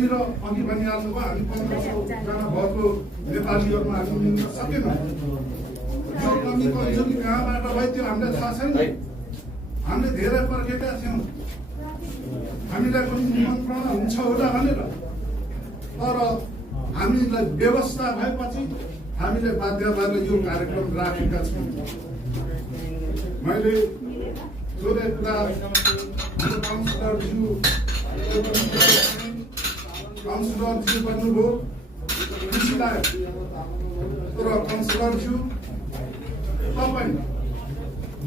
यहाँनिर अघि भनिहाल्नुभयो हामी 1500 जना भएको नेपालीहरूमा हामी मिल्न सकेनौँ। यो कमी कमजोरी कहाँबाट भयो त्यो हामीलाई थाहा छैन। हामीले धेरै पर्खेका थियौँ, हामीलाई पनि निमन्त्रणा हुन्छ होला भनेर, तर हामीलाई व्यवस्था भएपछि हामीले बाध्य भएर यो कार्यक्रम राखेका छौँ। मैले थोरै कुरा काउन्सिलरज्यू भन्नुभयो, खुसी लाग्यो। तर काउन्सिलरज्यू तपाईँ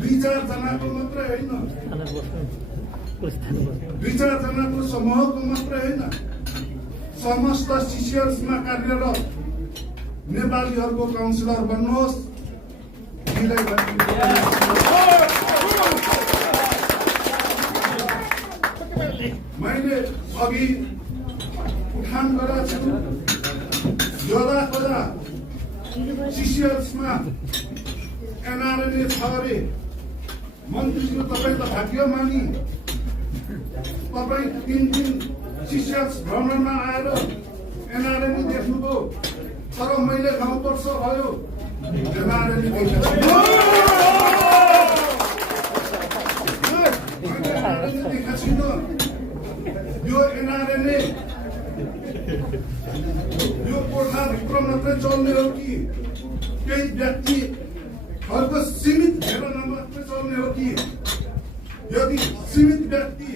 2-4 जनाको मात्रै होइन, 2-4 जनाको समूहको मात्रै होइन, समस्त सिसिएल्समा कार्यरत नेपालीहरूको काउन्सिलर बन्नुहोस्। मैले अघि उठान गरेको छु, जग्गा सिसिएल्समा एनआरएनए छ अरे। मन्त्रीज्यू तपाईँ त भाग्यमानी, तपाईँ 3 दिन सिसिएल्स भ्रमणमा आएर एनआरएनए देख्नुभयो, तर मैले 9 वर्ष भयो एनआरएनए देखेको छैन। यो एनआरएनए यो कोठाभित्र मात्रै चल्ने हो कि केही व्यक्तिहरूको सीमित हेरेर मात्रै चल्ने हो कि? यदि सीमित व्यक्ति